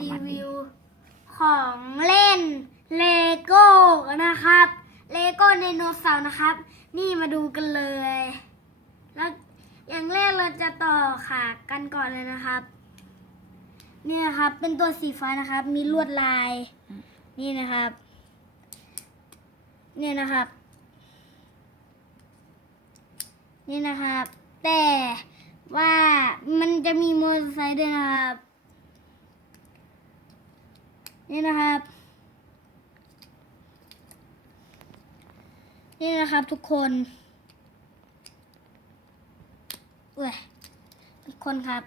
รีวิว ของเล่นเลโก้นะครับเลโก้ไดโนเสาร์นะครับ นี่มาดูกันเลย แล้วอย่างแรกเราจะต่อขากันก่อนเลยนะครับนี่นะครับ เป็นตัวสีฟ้านะครับ มีลวดลาย นี่นะครับนี่นะครับ นี่นะครับ แต่ว่ามันจะมีมอเตอร์ไซค์ด้วยนะครับ นี่นะครับ นี่นะครับทุกคนเอ้ยทุกคนครับ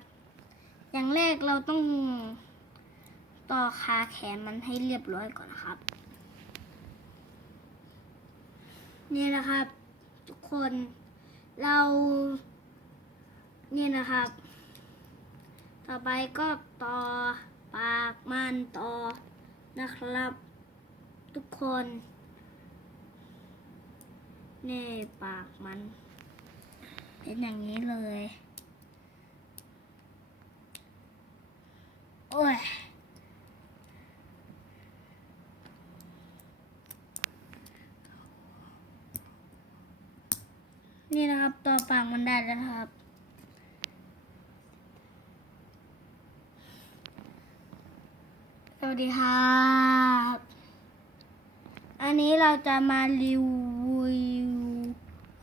อย่างแรกเราต้องต่อขาแขนมันให้เรียบร้อยก่อนนะครับ นี่นะครับ ทุกคนเรานี่นะครับ ต่อไปก็ต่อปากมันต่อ นะครับ ทุกคนนี่ปากมัน เป็นอย่างนี้เลย โอ้ยนี่นะครับ ต่อปากมันได้แล้วนะครับ วัสดีครับอันนี้เราจะมารีวิว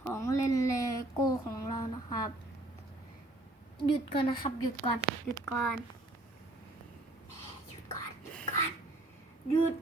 ของเล่นเลโก้ของเรานะครับ หยุดก่อนนะครับ หยุดก่อน หยุดก่อนหยุดก่อนหยุดก่อนหยุด